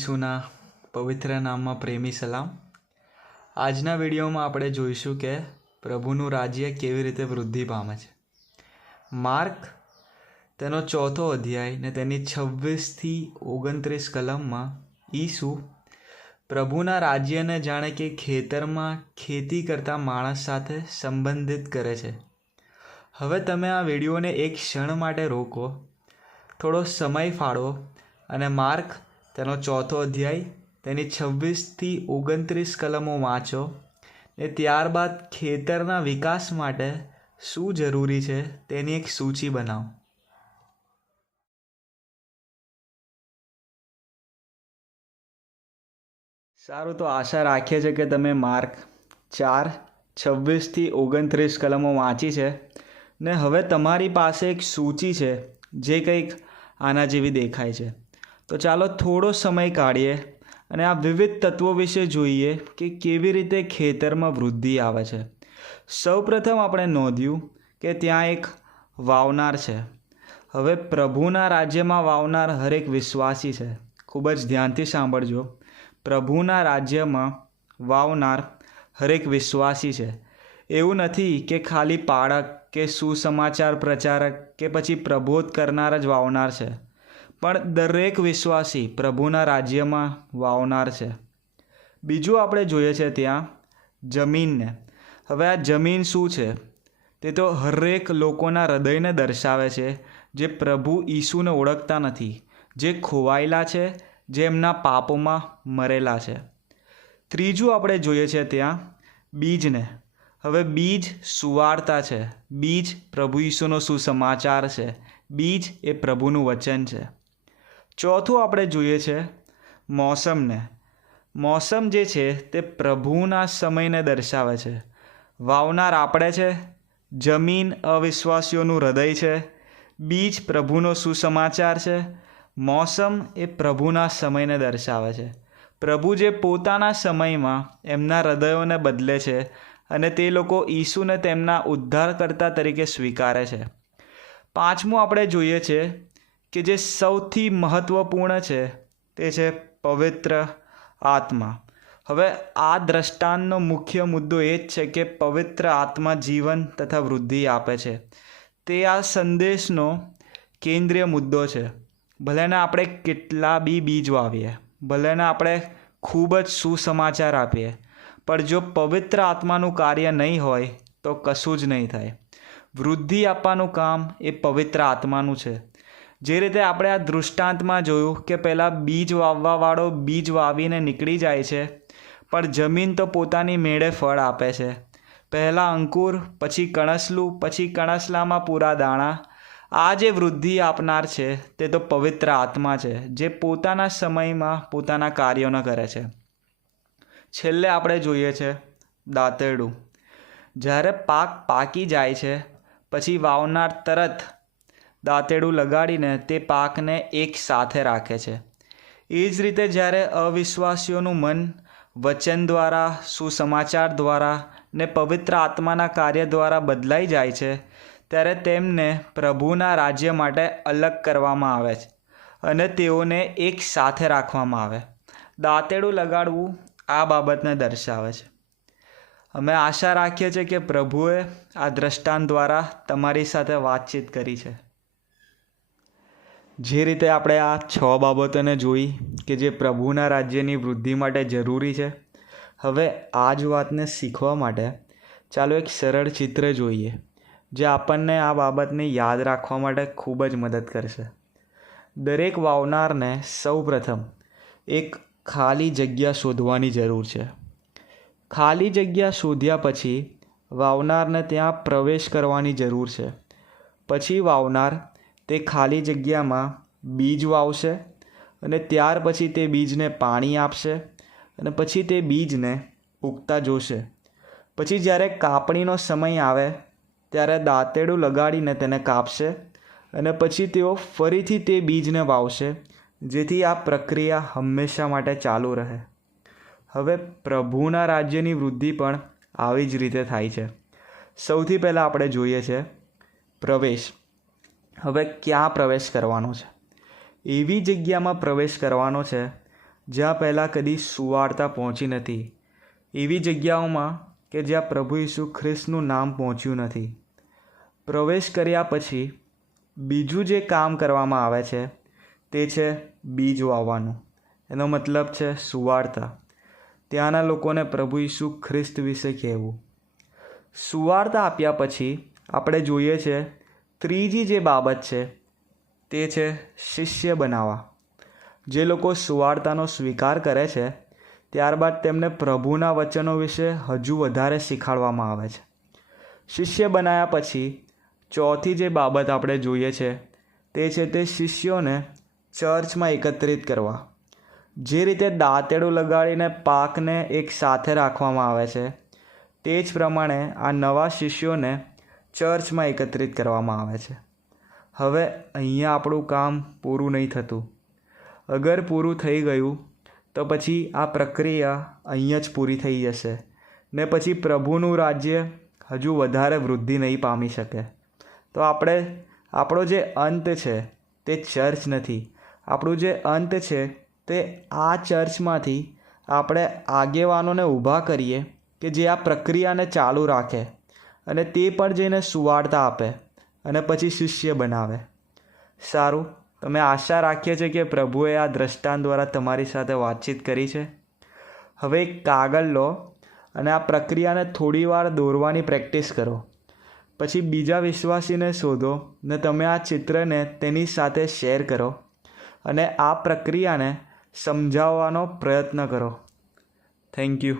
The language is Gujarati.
ઈસુના પવિત્ર નામમાં પ્રેમી સલામ. આજના વિડીયોમાં આપણે જોઈશું કે પ્રભુનું રાજ્ય કેવી રીતે વૃદ્ધિ પામે છે. માર્ક તેનો ચોથો અધ્યાય ને તેની છવ્વીસથી ઓગણત્રીસ કલમમાં ઈસુ પ્રભુના રાજ્યને જાણે કે ખેતરમાં ખેતી કરતા માણસ સાથે સંબંધિત કરે છે. હવે તમે આ વિડીયોને એક ક્ષણ માટે રોકો, થોડો સમય ફાળો અને માર્ક તેનો ચોથો અધ્યાય, તેની છવ્વીસથી ઓગણત્રીસ કલમો વાંચો. ને ત્યારબાદ ખેતરના વિકાસ માટે શું જરૂરી છે તેની એક સૂચિ બનાવો. સારું, તો આશા રાખીએ છીએ કે તમે માર્ક ચાર, છવ્વીસથી ઓગણત્રીસ કલમો વાંચી છે. ને હવે તમારી પાસે એક સૂચિ છે, જે કંઈક આના જેવી દેખાય છે. તો ચાલો થોડો સમય કાઢીએ અને આ વિવિધ તત્વો વિશે જોઈએ કે કેવી રીતે ખેતરમાં વૃદ્ધિ આવે છે. સૌપ્રથમ આપણે નોંધ્યું કે ત્યાં એક વાવનાર છે. હવે પ્રભુના રાજ્યમાં વાવનાર હરેક વિશ્વાસી છે. ખૂબ જ ધ્યાનથી સાંભળજો. પ્રભુના રાજ્યમાં વાવનાર હરેક વિશ્વાસી છે. એવું નથી કે ખાલી પાળક કે સુસમાચાર પ્રચારક કે પછી પ્રબોધ કરનાર જ વાવનાર છે. પણ દરેક વિશ્વાસી પ્રભુના રાજ્યમાં વાવનાર છે. બીજું આપણે જોઈએ છે ત્યાં જમીનને. હવે આ જમીન શું છે? તે તો હરેક લોકોના હૃદયને દર્શાવે છે જે પ્રભુ ઈસુને ઓળખતા નથી, જે ખોવાયેલા છે, જે એમના પાપોમાં મરેલા છે. ત્રીજું આપણે જોઈએ છે ત્યાં બીજને. હવે બીજ સુવાર્તા છે. બીજ પ્રભુ ઈસુનો સુસમાચાર છે. બીજ એ પ્રભુનું વચન છે. ચોથું આપણે જોઈએ છે મોસમને. મોસમ જે છે તે પ્રભુના સમયને દર્શાવે છે. વાવનાર આપણે છે, જમીન અવિશ્વાસીઓનું હૃદય છે, બીજ પ્રભુનો સુસમાચાર છે, મોસમ એ પ્રભુના સમયને દર્શાવે છે. પ્રભુ જે પોતાના સમયમાં એમના હૃદયોને બદલે છે અને તે લોકો ઈસુને તેમના ઉદ્ધારકર્તા તરીકે સ્વીકારે છે. પાંચમું આપણે જોઈએ છે કે જે સૌથી મહત્ત્વપૂર્ણ છે તે છે પવિત્ર આત્મા. હવે આ દ્રષ્ટાંતનો મુખ્ય મુદ્દો એ જ છે કે પવિત્ર આત્મા જીવન તથા વૃદ્ધિ આપે છે. તે આ સંદેશનો કેન્દ્રીય મુદ્દો છે. ભલેને આપણે કેટલા બી બીજ વાવીએ ભલેને આપણે ખૂબ જ સુસમાચાર આપીએ, પણ જો પવિત્ર આત્માનું કાર્ય નહીં હોય તો કશું જ નહીં થાય. વૃદ્ધિ આપવાનું કામ એ પવિત્ર આત્માનું છે. જે રીતે આપણે આ દૃષ્ટાંતમાં જોયું કે પહેલાં બીજ વાવવાવાળો બીજ વાવીને નીકળી જાય છે, પણ જમીન તો પોતાની મેળે ફળ આપે છે. પહેલાં અંકુર, પછી કણસલું, પછી કણસલામાં પૂરા દાણા આ જે વૃદ્ધિ આપનાર છે, તે તો પવિત્ર આત્મા છે, જે પોતાના સમયમાં પોતાના કાર્યોને કરે છે. છેલ્લે આપણે જોઈએ છે દાંતરડું જ્યારે પાક પાકી જાય છે, પછી વાવનાર તરત દાંતેડું લગાડીને તે પાકને એક સાથે રાખે છે. એ જ રીતે જ્યારે અવિશ્વાસીઓનું મન વચન દ્વારા, સુસમાચાર દ્વારા ને પવિત્ર આત્માના કાર્ય દ્વારા બદલાઈ જાય છે, ત્યારે તેમને પ્રભુના રાજ્ય માટે અલગ કરવામાં આવે છે અને તેઓને એક સાથે રાખવામાં આવે. દાંતેડું લગાડવું આ બાબતને દર્શાવે છે. અમે આશા રાખીએ છીએ કે પ્રભુએ આ દ્રષ્ટાંત દ્વારા તમારી સાથે વાતચીત કરી છે. જે રીતે આપણે આ છ બાબતોને જોઈ કે જે પ્રભુના રાજ્યની વૃદ્ધિ માટે જરૂરી છે, હવે આ જ વાતને શીખવા માટે ચાલો એક સરળ ચિત્ર જોઈએ, જે આપણને આ બાબતને યાદ રાખવા માટે ખૂબ જ મદદ કરશે. દરેક વાવનારને સૌપ્રથમ એક ખાલી જગ્યા શોધવાની જરૂર છે. ખાલી જગ્યા શોધ્યા પછી વાવનારને ત્યાં પ્રવેશ કરવાની જરૂર છે. પછી વાવનાર તે ખાલી જગ્યામાં બીજ વાવશે અને ત્યાર પછી તે બીજને પાણી આપશે અને પછી તે બીજને ઉગતા જોશે. પછી જ્યારે કાપણીનો સમય આવે, ત્યારે દાંતેડું લગાડીને તેને કાપશે અને પછી તેઓ ફરીથી તે બીજને વાવશે, જેથી આ પ્રક્રિયા હંમેશા માટે ચાલુ રહે. હવે પ્રભુના રાજ્યની વૃદ્ધિ પણ આવી જ રીતે થાય છે. સૌથી પહેલાં આપણે જોઈએ છે પ્રવેશ. હવે ક્યાં પ્રવેશ કરવાનો છે? એવી જગ્યામાં પ્રવેશ કરવાનો છે જ્યાં પહેલાં કદી સુવાર્તા પહોંચી નથી. એવી જગ્યાઓમાં કે જ્યાં પ્રભુ ઈસુ ખ્રિસ્તનું નામ પહોંચ્યું નથી. પ્રવેશ કર્યા પછી બીજું જે કામ કરવામાં આવે છે તે છે બીજ વાવવાનું. એનો મતલબ છે સુવાર્તા. ત્યાંના લોકોને પ્રભુ ઈસુ ખ્રિસ્ત વિશે કહેવું. સુવાર્તા આપ્યા પછી આપણે જોઈએ છે ત્રીજી જે બાબત છે, તે છે શિષ્ય બનાવવા. જે લોકો સુવાર્તાનો સ્વીકાર કરે છે, ત્યારબાદ તેમને પ્રભુના વચનો વિશે હજુ વધારે શીખવાડવામાં આવે છે. શિષ્ય બનાવ્યા પછી, ચોથી જે બાબત આપણે જોઈએ છે, તે છે તે શિષ્યોને ચર્ચમાં એકત્રિત કરવા. જે રીતે દાંતેડું લગાડીને પાકને એક સાથે રાખવામાં આવે છે, તે જ પ્રમાણે આ નવા શિષ્યોને ચર્ચમાં એકત્રિત કરવામાં આવે છે. હવે અહીંયા આપણું કામ પૂરું નહીં થતું. અગર પૂરું થઈ ગયું, તો પછી આ પ્રક્રિયા અહીંયા જ પૂરી થઈ જશે. ને પછી પ્રભુનું રાજ્ય હજુ વધારે વૃદ્ધિ નહીં પામી શકે. તો આપણે, આપણો જે અંત છે, તે ચર્ચ નથી. આપણું જે અંત છે, તે આ ચર્ચમાંથી આપણે આગેવાનોને ઊભા કરીએ કે જે આ પ્રક્રિયાને ચાલુ રાખે. અને તે પણ જઈને સુવાર્તા આપે અને પછી શિષ્ય બનાવે. સારું, તમે આશા રાખીએ છીએ કે પ્રભુએ આ દ્રષ્ટાંત દ્વારા તમારી સાથે વાતચીત કરી છે. હવે એક કાગળ લો અને આ પ્રક્રિયાને થોડીવાર દોરવાની પ્રેક્ટિસ કરો. પછી બીજા વિશ્વાસીને શોધો ને તમે આ ચિત્રને તેની સાથે શેર કરો અને આ પ્રક્રિયાને સમજાવવાનો પ્રયત્ન કરો. Thank you